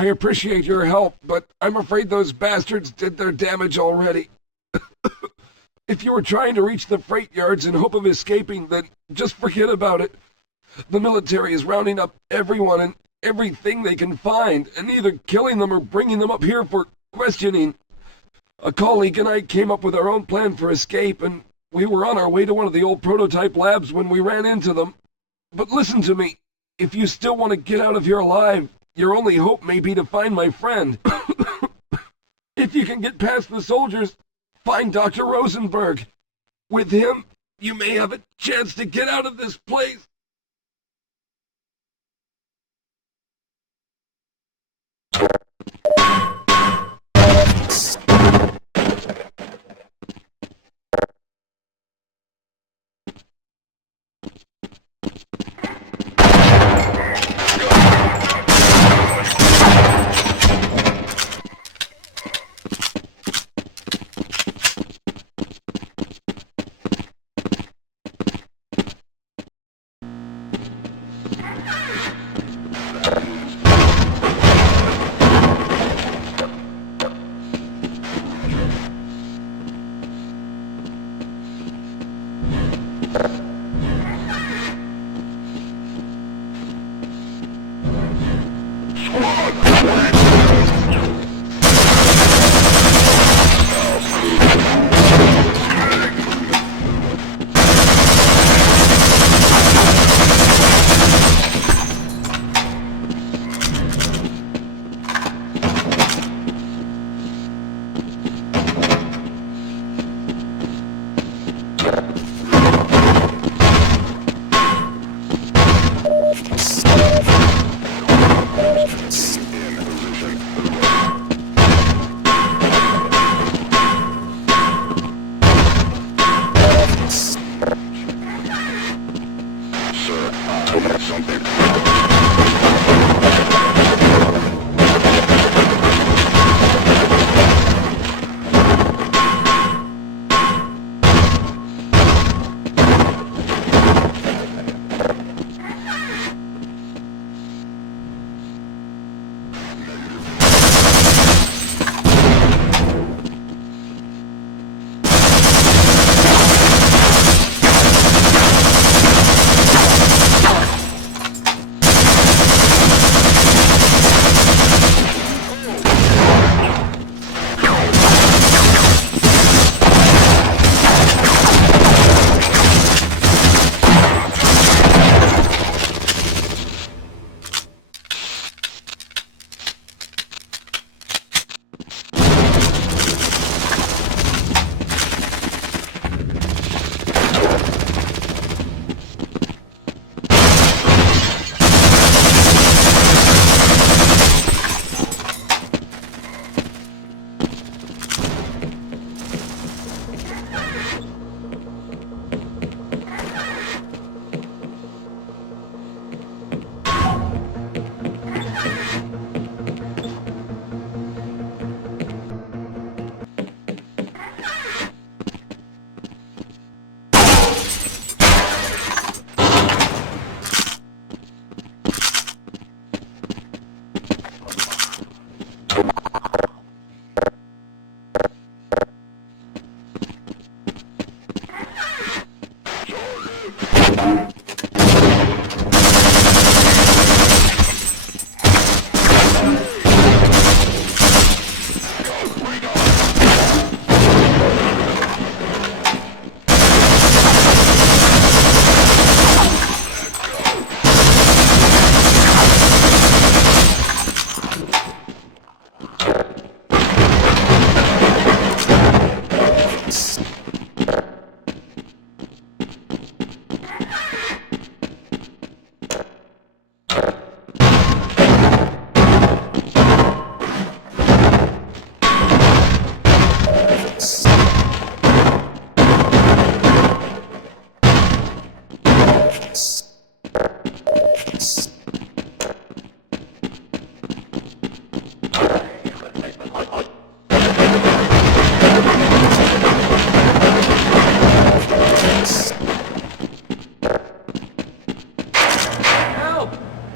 I appreciate your help, but I'm afraid those bastards did their damage already. If you were trying to reach the freight yards in hope of escaping, then just forget about it. The military is rounding up everyone and everything they can find, and either killing them or bringing them up here for questioning. A colleague and I came up with our own plan for escape, and we were on our way to one of the old prototype labs when we ran into them. But listen to me. If you still want to get out of here alive, your only hope may be to find my friend. If you can get past the soldiers, find Dr. Rosenberg. With him, you may have a chance to get out of this place.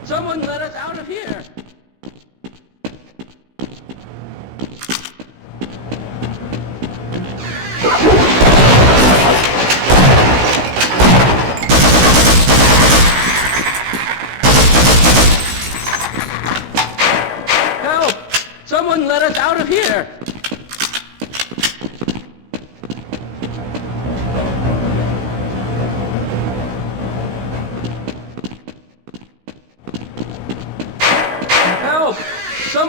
Someone let us out of here!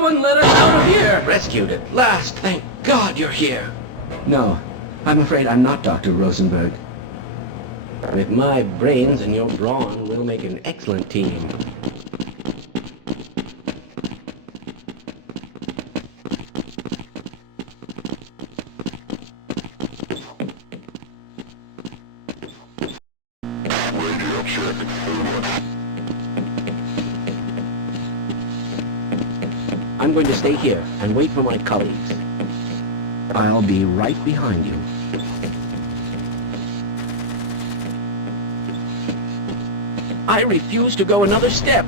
Someone let us out of here! Rescued at last. Thank God you're here. No, I'm afraid I'm not Dr. Rosenberg. With my brains and your brawn, we'll make an excellent team. I'm going to stay here and wait for my colleagues. I'll be right behind you. I refuse to go another step.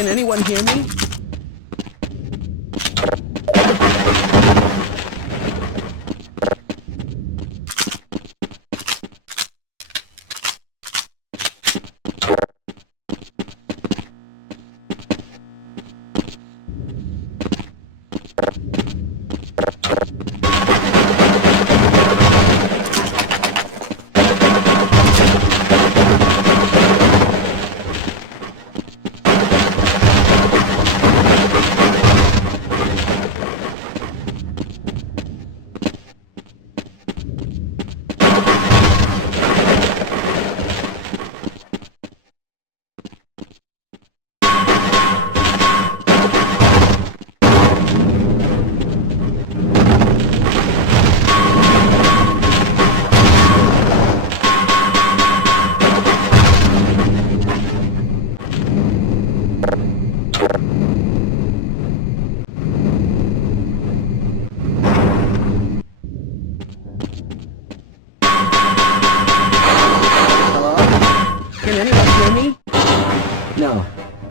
Can anyone hear me?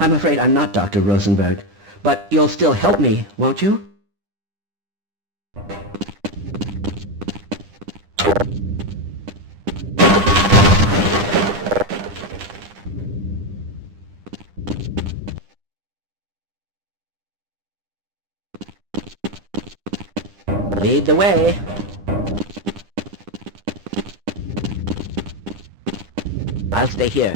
I'm afraid I'm not Dr. Rosenberg, but you'll still help me, won't you? Lead the way. I'll stay here.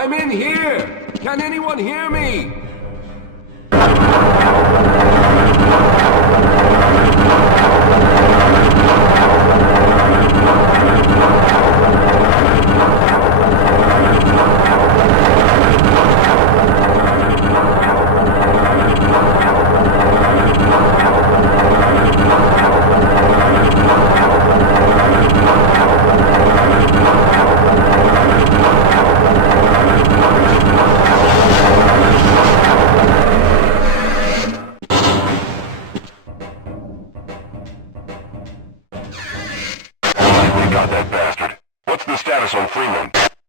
I'm in here! Can anyone hear me?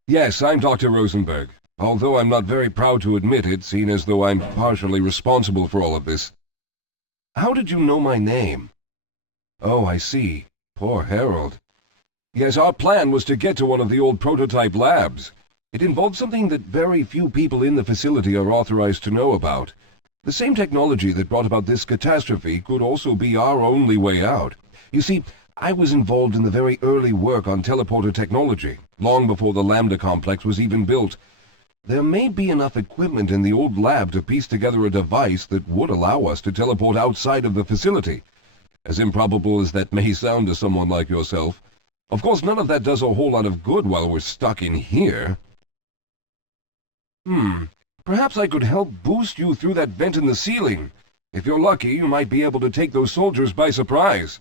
Yes, I'm Dr. Rosenberg, although I'm not very proud to admit it, seeing as though I'm partially responsible for all of this. How did you know my name? Oh, I see. Poor Harold. Yes, our plan was to get to one of the old prototype labs. It involved something that very few people in the facility are authorized to know about. The same technology that brought about this catastrophe could also be our only way out. You see, I was involved in the very early work on teleporter technology, long before the Lambda complex was even built. There may be enough equipment in the old lab to piece together a device that would allow us to teleport outside of the facility. As improbable as that may sound to someone like yourself. Of course, none of that does a whole lot of good while we're stuck in here. Perhaps I could help boost you through that vent in the ceiling. If you're lucky, you might be able to take those soldiers by surprise.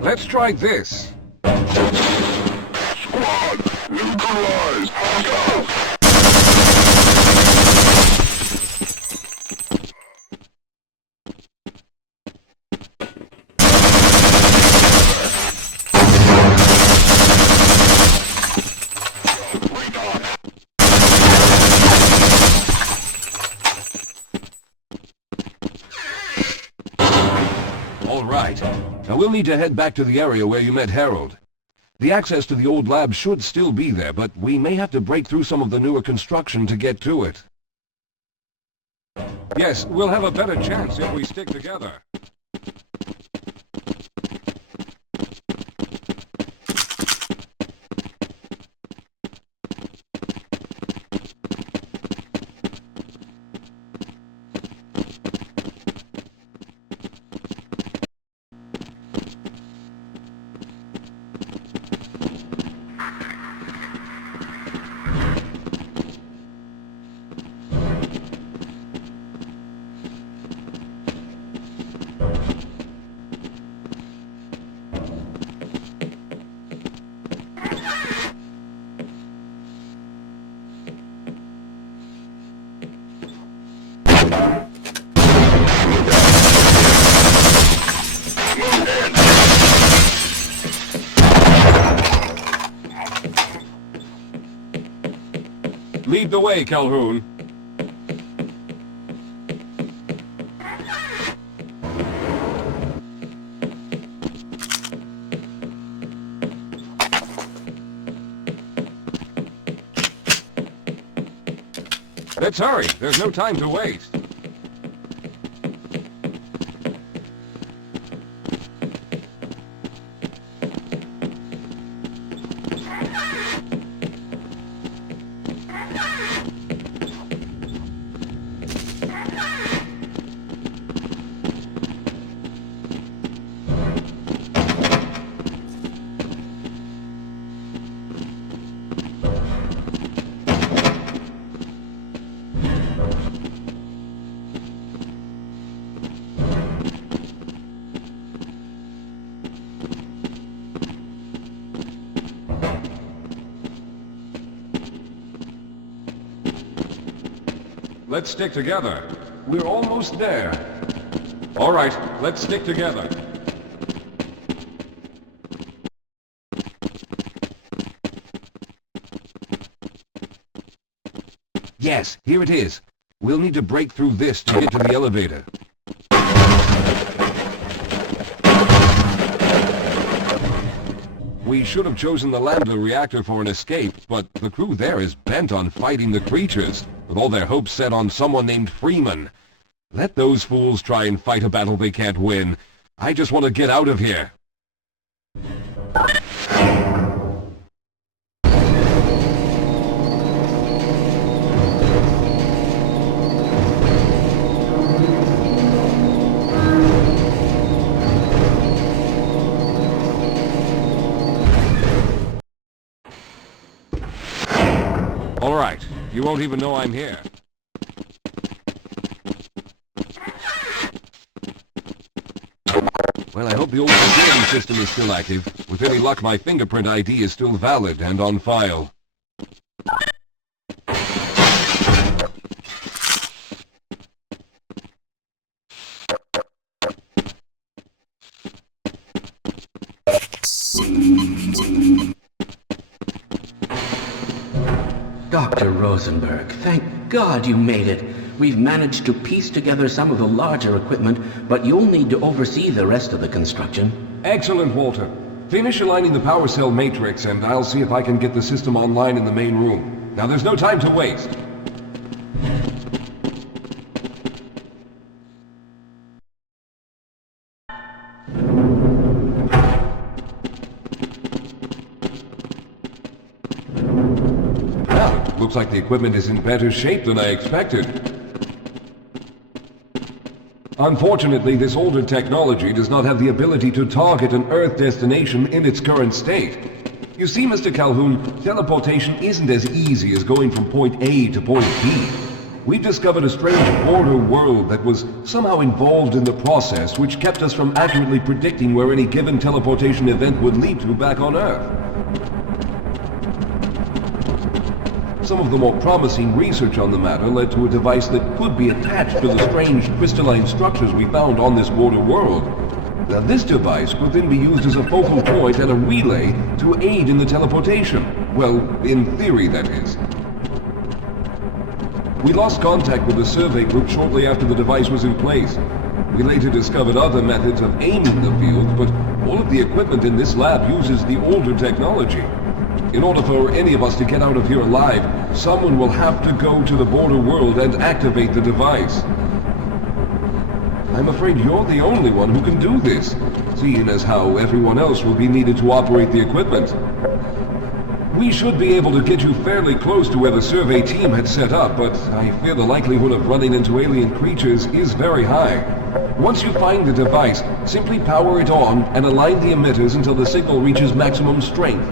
Let's try this. Squad, neutralized! Hostile! All right. Now we'll need to head back to the area where you met Harold. The access to the old lab should still be there, but we may have to break through some of the newer construction to get to it. Yes, we'll have a better chance if we stick together. Lead the way, Calhoun. Let's hurry. There's no time to waste. Let's stick together. We're almost there. All right, let's stick together. Yes, here it is. We'll need to break through this to get to the elevator. We should have chosen the Lambda reactor for an escape, but the crew there is bent on fighting the creatures, with all their hopes set on someone named Freeman. Let those fools try and fight a battle they can't win. I just want to get out of here. All right. You won't even know I'm here. Well, I hope the old security system is still active. With any luck, my fingerprint ID is still valid and on file. Dr. Rosenberg, thank God you made it. We've managed to piece together some of the larger equipment, but you'll need to oversee the rest of the construction. Excellent, Walter. Finish aligning the power cell matrix, and I'll see if I can get the system online in the main room. Now, there's no time to waste. Well, it looks like the equipment is in better shape than I expected. Unfortunately, this older technology does not have the ability to target an Earth destination in its current state. You see, Mr. Calhoun, teleportation isn't as easy as going from point A to point B. We've discovered a strange border world that was somehow involved in the process, which kept us from accurately predicting where any given teleportation event would lead to back on Earth. Some of the more promising research on the matter led to a device that could be attached to the strange crystalline structures we found on this border world. Now, this device could then be used as a focal point and a relay to aid in the teleportation. Well, in theory, that is. We lost contact with the survey group shortly after the device was in place. We later discovered other methods of aiming the field, but all of the equipment in this lab uses the older technology. In order for any of us to get out of here alive, someone will have to go to the border world and activate the device. I'm afraid you're the only one who can do this, seeing as how everyone else will be needed to operate the equipment. We should be able to get you fairly close to where the survey team had set up, but I fear the likelihood of running into alien creatures is very high. Once you find the device, simply power it on and align the emitters until the signal reaches maximum strength.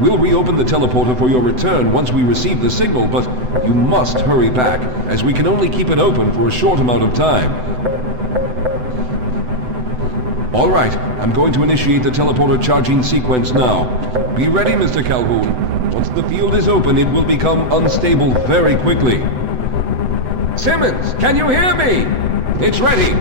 We'll reopen the teleporter for your return once we receive the signal, but you must hurry back, as we can only keep it open for a short amount of time. All right, I'm going to initiate the teleporter charging sequence now. Be ready, Mr. Calhoun. Once the field is open, it will become unstable very quickly. Simmons, can you hear me? It's ready.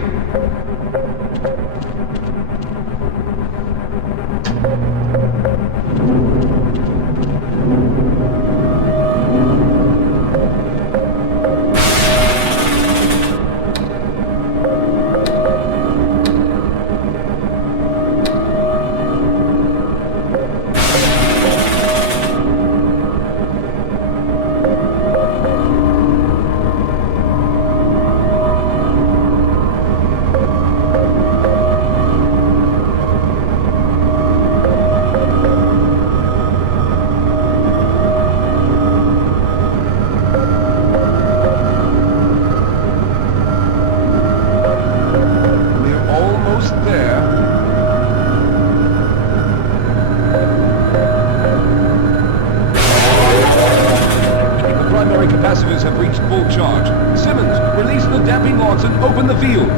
Capacitors have reached full charge. Simmons, release the damping logs and open the field.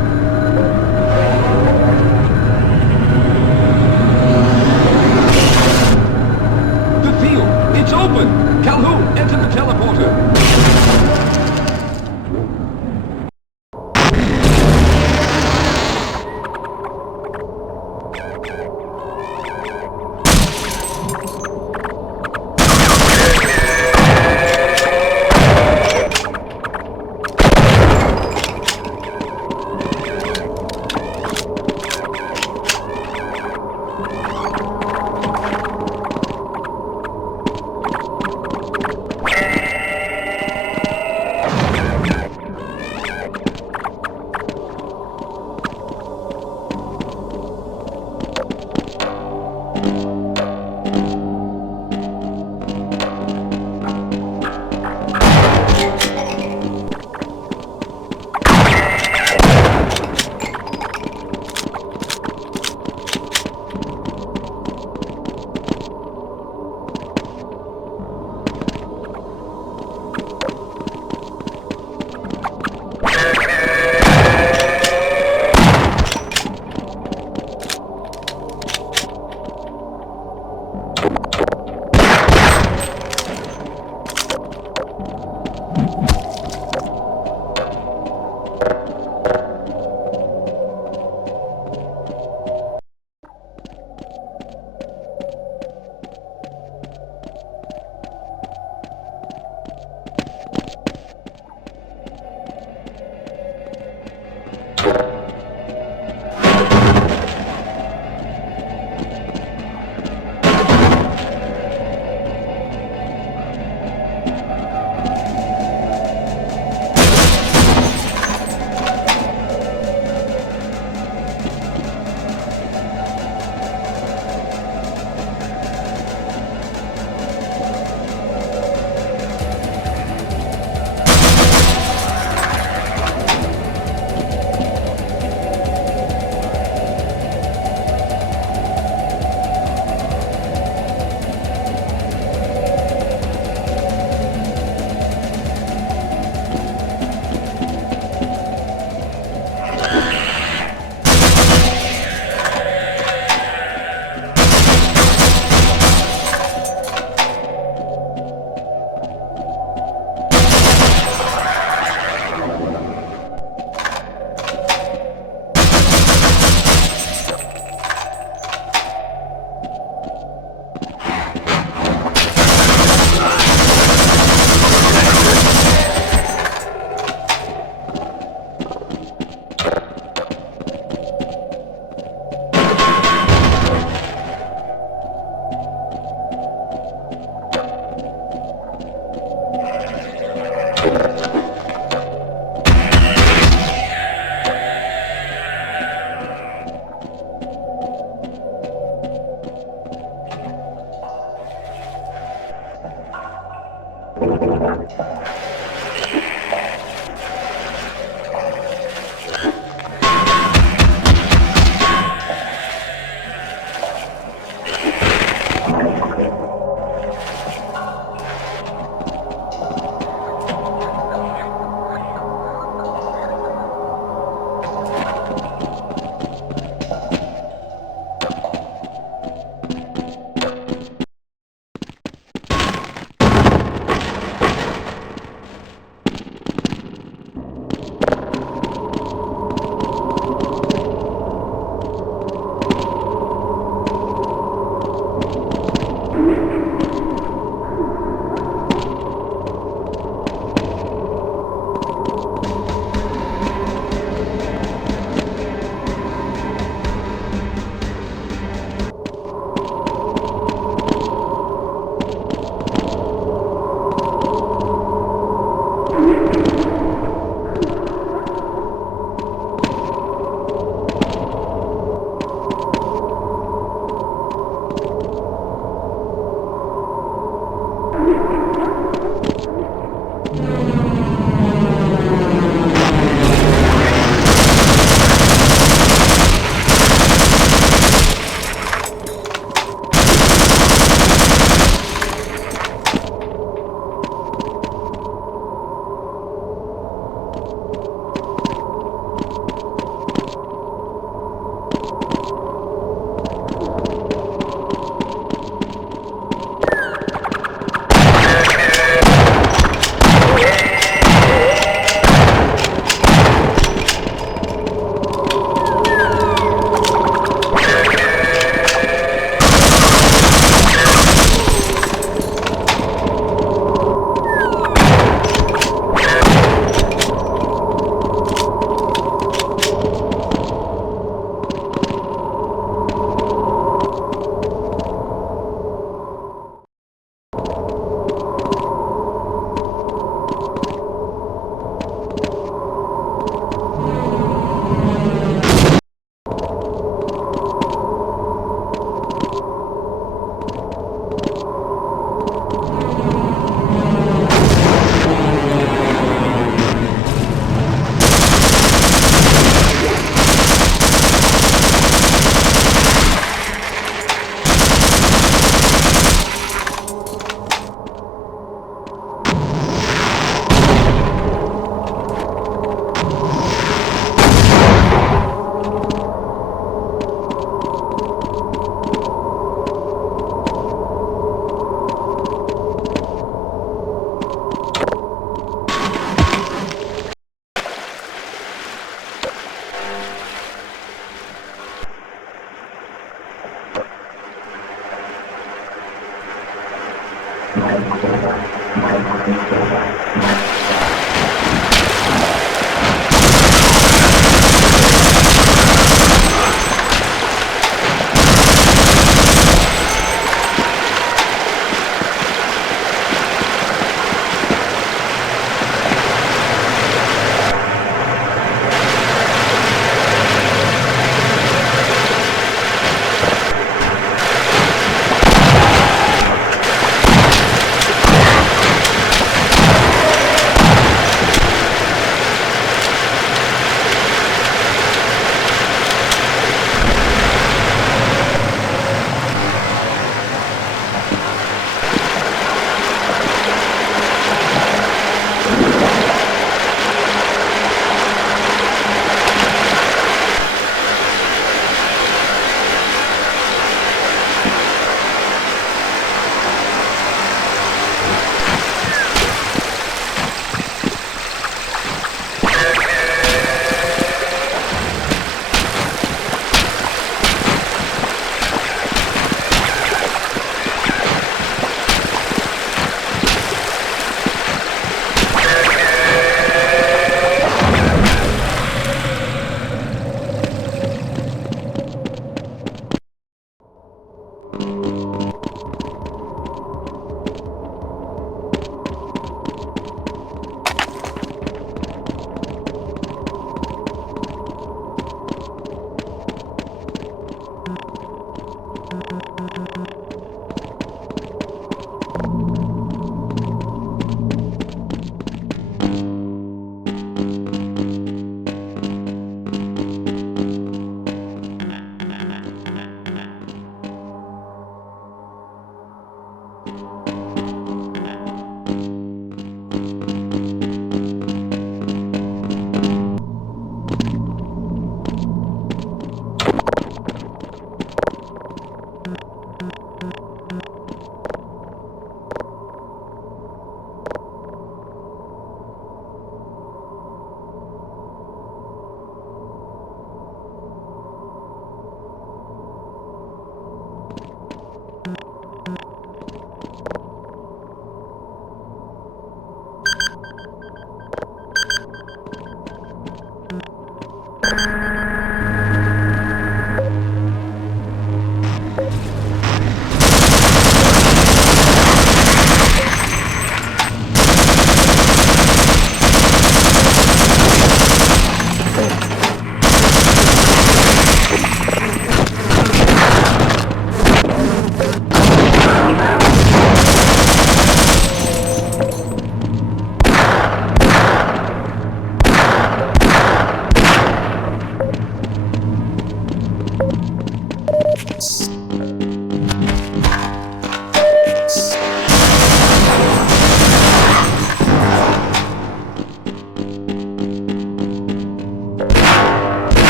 The field, it's open! Calhoun, enter the teleporter.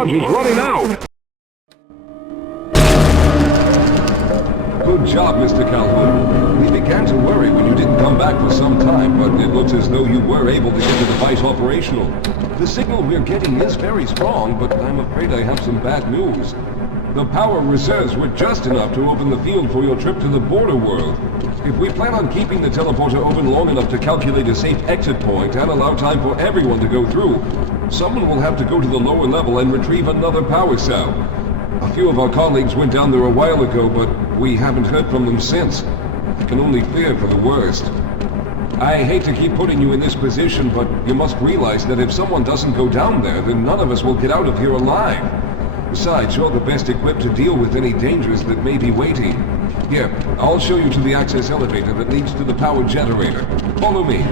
charge is running out! Good job, Mr. Calhoun. We began to worry when you didn't come back for some time, but it looks as though you were able to get the device operational. The signal we're getting is very strong, but I'm afraid I have some bad news. The power reserves were just enough to open the field for your trip to the border world. If we plan on keeping the teleporter open long enough to calculate a safe exit point and allow time for everyone to go through, someone will have to go to the lower level and retrieve another power cell. A few of our colleagues went down there a while ago, but we haven't heard from them since. I can only fear for the worst. I hate to keep putting you in this position, but you must realize that if someone doesn't go down there, then none of us will get out of here alive. Besides, you're the best equipped to deal with any dangers that may be waiting. Here, I'll show you to the access elevator that leads to the power generator. Follow me.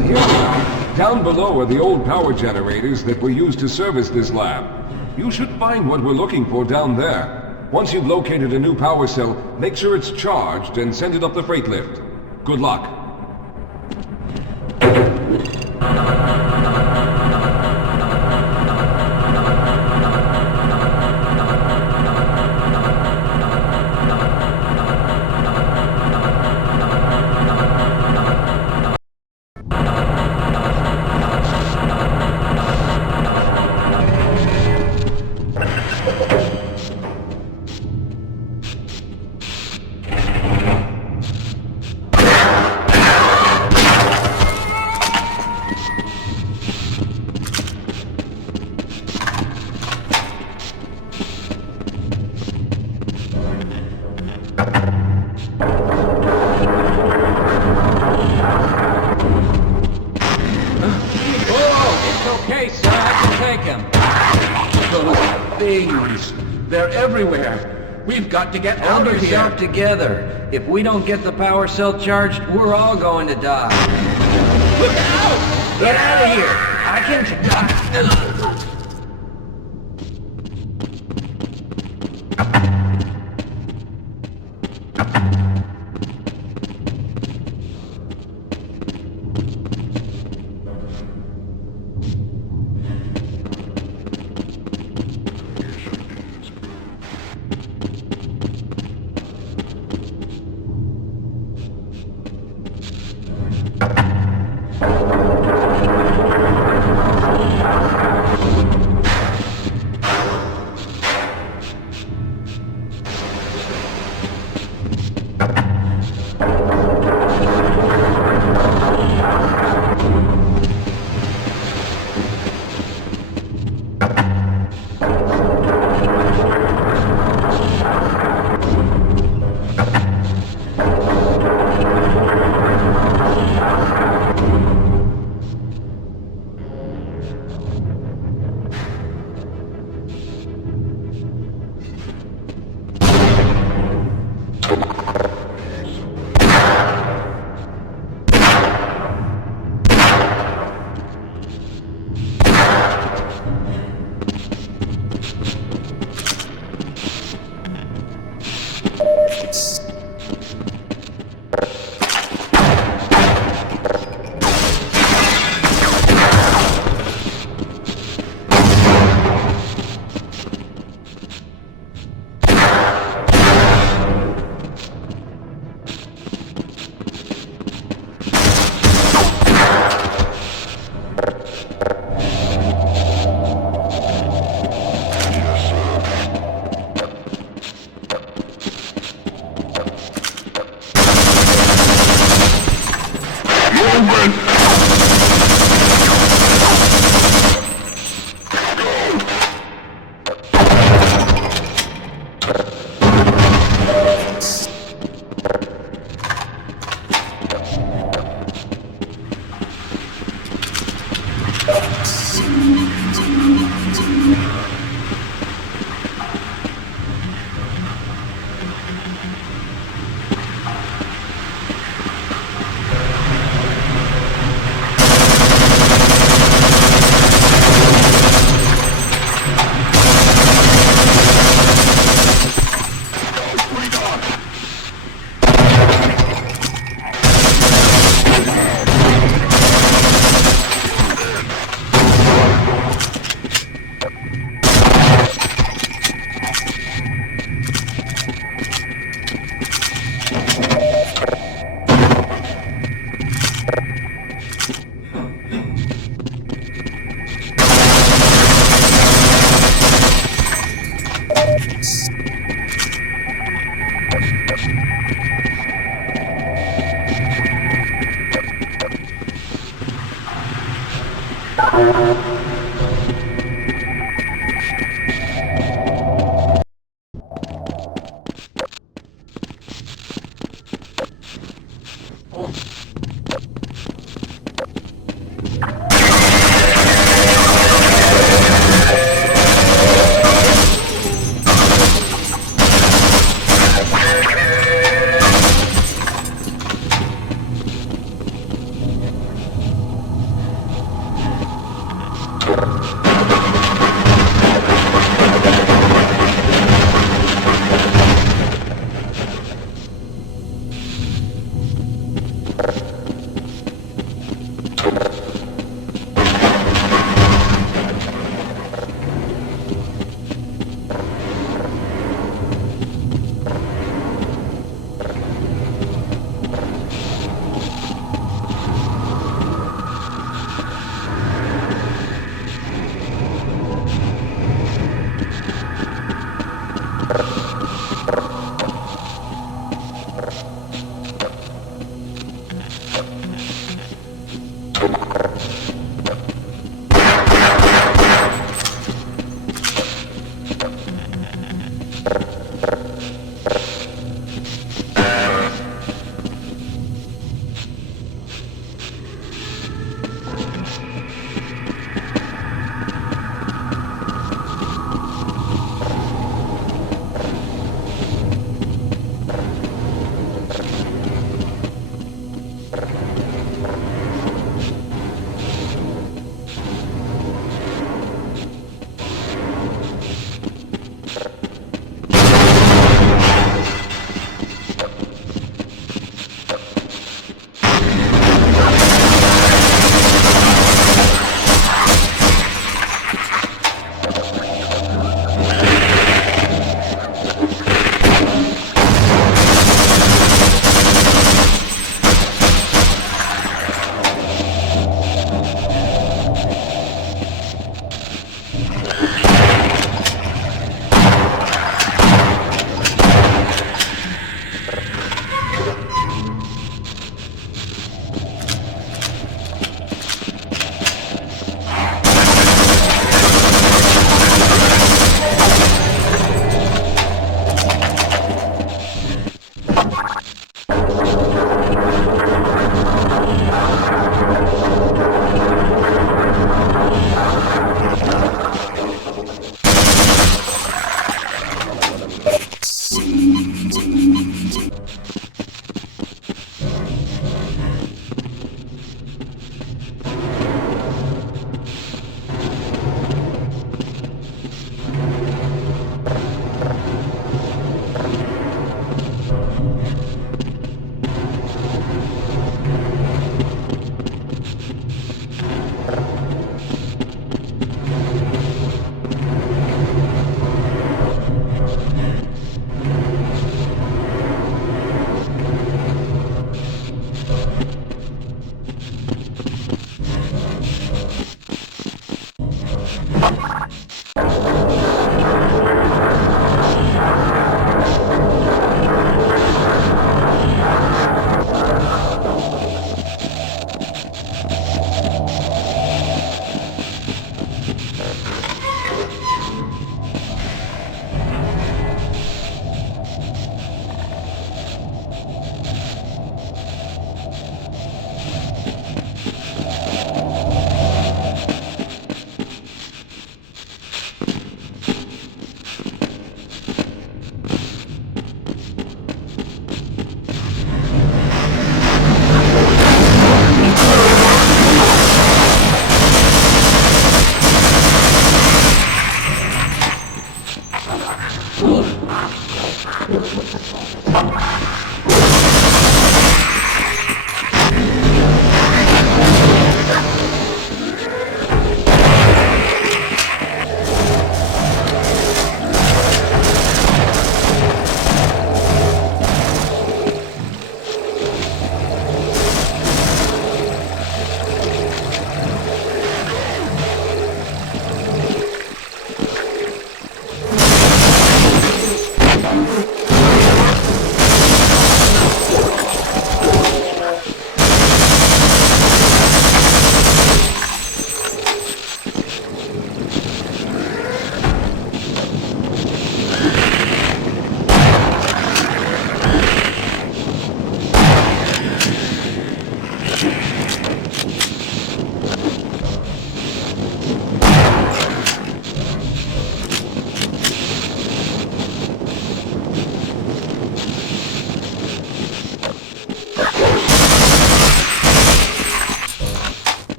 Here we are. Down below are the old power generators that were used to service this lab. You should find what we're looking for down there. Once you've located a new power cell, make sure it's charged and send it up the freight lift. Good luck. They're everywhere. We've got to get out of here. Hold yourself together. If we don't get the power cell charged, we're all going to die. Look out! Get out of here! I can...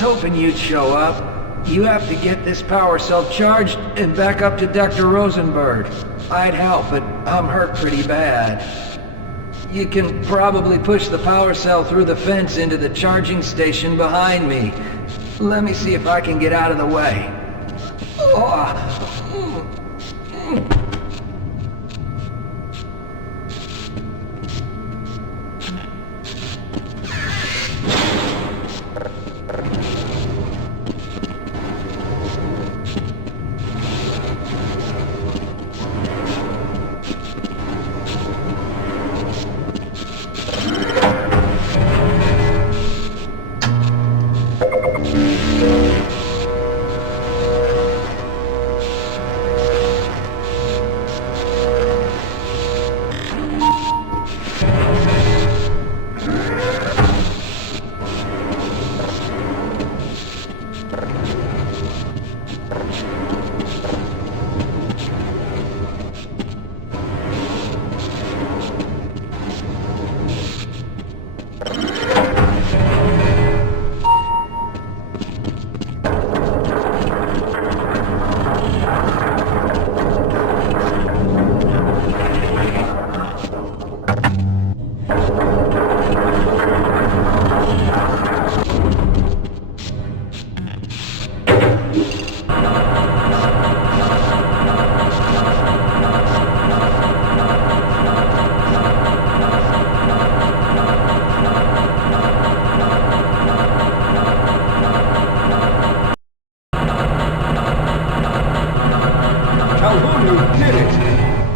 hoping you'd show up. You have to get this power cell charged and back up to Dr. Rosenberg. I'd help, but I'm hurt pretty bad. You can probably push the power cell through the fence into the charging station behind me. Let me see if I can get out of the way.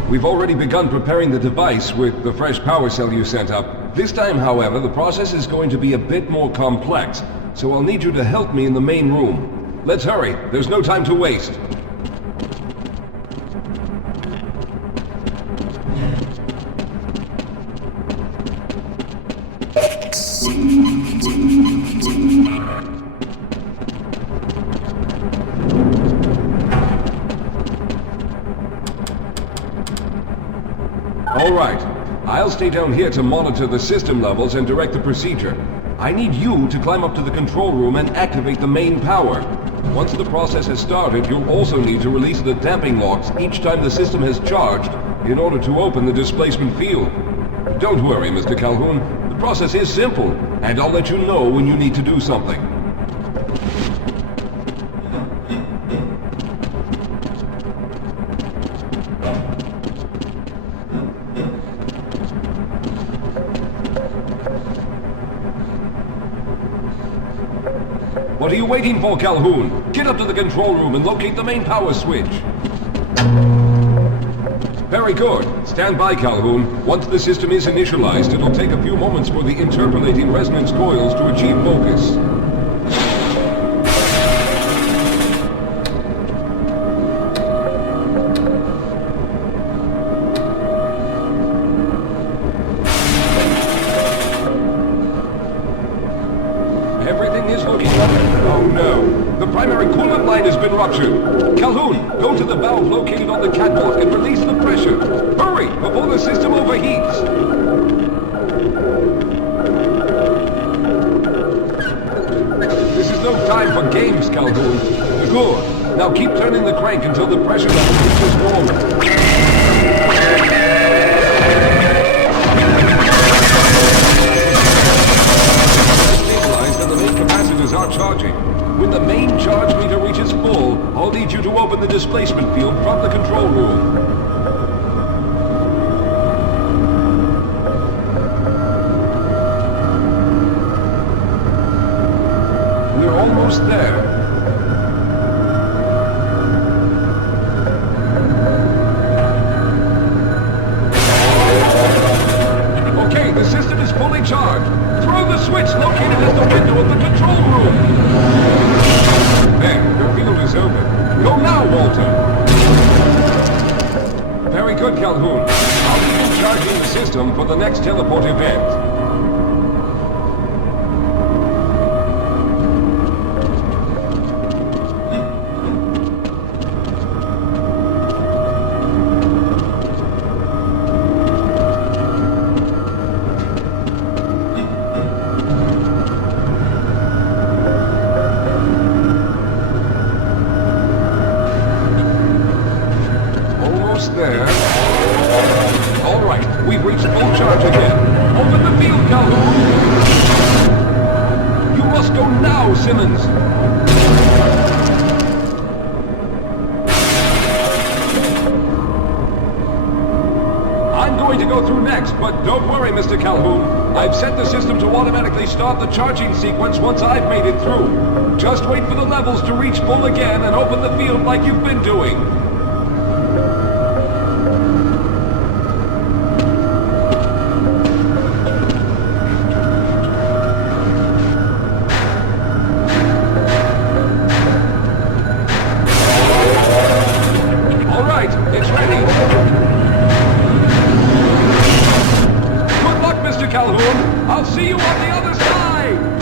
We've already begun preparing the device with the fresh power cell you sent up. This time, however, the process is going to be a bit more complex, so I'll need you to help me in the main room. Let's hurry, there's no time to waste. Alright, I'll stay down here to monitor the system levels and direct the procedure. I need you to climb up to the control room and activate the main power. Once the process has started, you'll also need to release the damping locks each time the system has charged in order to open the displacement field. Don't worry, Mr. Calhoun. The process is simple, and I'll let you know when you need to do something. What are you waiting for, Calhoun? Get up to the control room and locate the main power switch. Very good. Stand by, Calhoun. Once the system is initialized, it'll take a few moments for the interpolating resonance coils to achieve focus. Everything is looking up. Oh no! The primary coolant line has been ruptured! Calhoun, go to the valve located on the catwalk and release the pressure! Hurry, before the system overheats! This is no time for games, Calhoun. Good. Now keep turning the crank until the pressure level reaches normal. Are charging. When the main charge meter reaches full, I'll need you to open the displacement field from the control room. We're almost there. Okay, the system is fully charged. Throw the switch located at the window of the control room! There, your field is open. Go now, Walter! Very good, Calhoun. I'll begin charging the system for the next teleport event. there. All right, we've reached full charge again. Open the field, Calhoun! You must go now, Simmons! I'm going to go through next, but don't worry, Mr. Calhoun. I've set the system to automatically start the charging sequence once I've made it through. Just wait for the levels to reach full again and open the field like you've been doing. All right, it's ready. Good luck, Mr. Calhoun. I'll see you on the other side.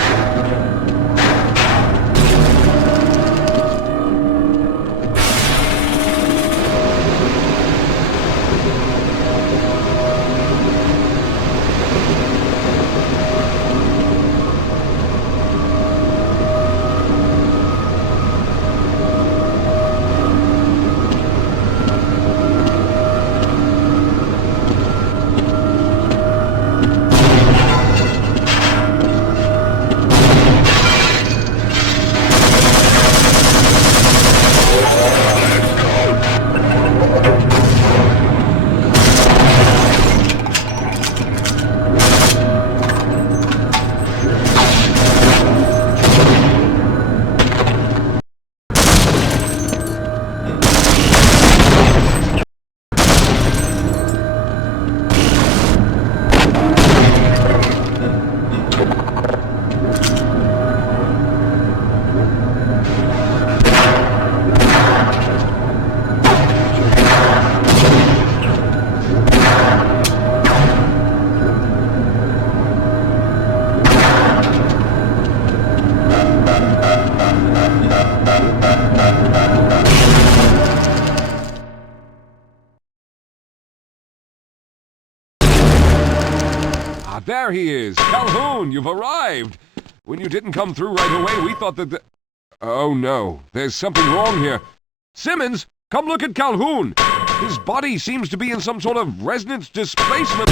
There he is! Calhoun, you've arrived! When you didn't come through right away, we thought that Oh no, there's something wrong here. Simmons, come look at Calhoun! His body seems to be in some sort of resonance displacement.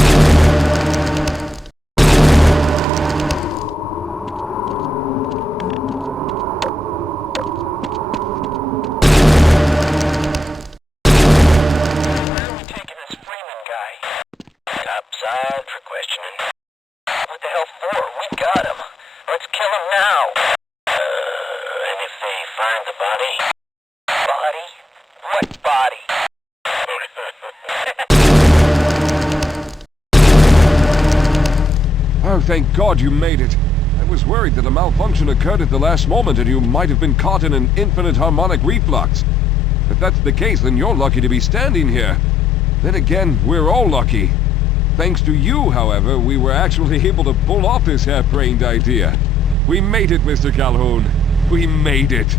Oh, thank God you made it. I was worried that a malfunction occurred at the last moment and you might have been caught in an infinite harmonic reflux. If that's the case, then you're lucky to be standing here. Then again, we're all lucky. Thanks to you, however, we were actually able to pull off this harebrained idea. We made it, Mr. Calhoun. We made it.